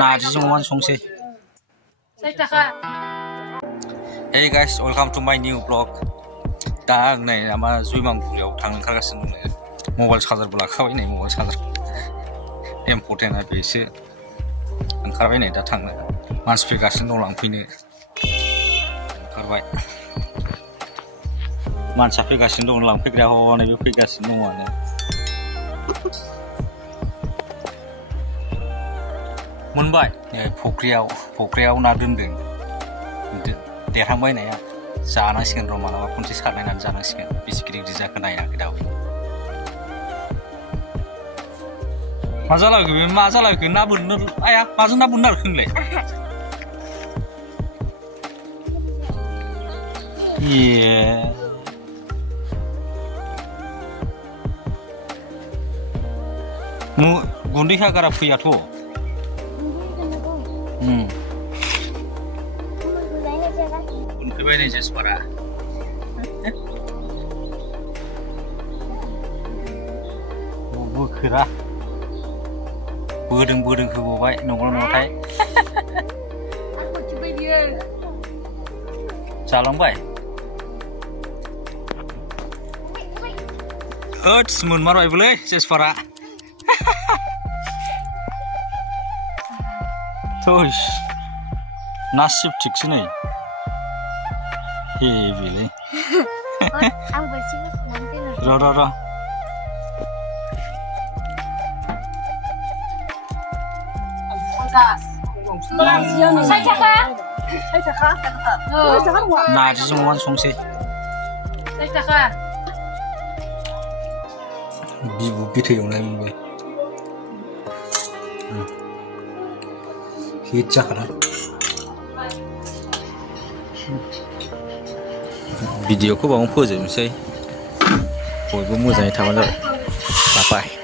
नारजिजों अमा संसै। Hey guys, welcome to my new vlog. दा आं नै माबा जुइमांगुरियाव थांनो ओंखारगासिनो दङ। मबाइल चार्जारबो लाखाबाय नै मबाइल चार्जार M14 बेसो ओंखारबाय नै दा थांनो। मानसि फैगासिनो दं लांफैनो ओंखारबाय। मानसिया फैगासिनो दं लांफैग्राया हनैबो फैगासिनो दङआनो। मोनबाय फख्रियाव ना दोनदों। देरहांबाय नाया जानांसिगोन र' मालाबा खनसे सारनायनानै जानांसिगोन। बेसे गिदिर गिदिर जाखो नायाखै दाबो। मा जालायखो ना बोननो आया माजों ना बोननो नागिरखो नोंलाय? गुन्दै हागारा फैयाथ'। मोनफैबाय नै जेसपारा। बोखोरा बोदों होबावबाय नंगौना नङाथाय। जालांबाय ओट्स मोनमारबायबोलै जेसपारा। थैस ना सिपटिकसो नै हेभिलै। र' नारजिजों अमा संसै। बिबु बिथै एवनाय मोनबाय हिट जाखाना। भिडिअखौ बावनो फोजोबनोसै। बयबो मोजाङै थाबानो जाबाय। बाय।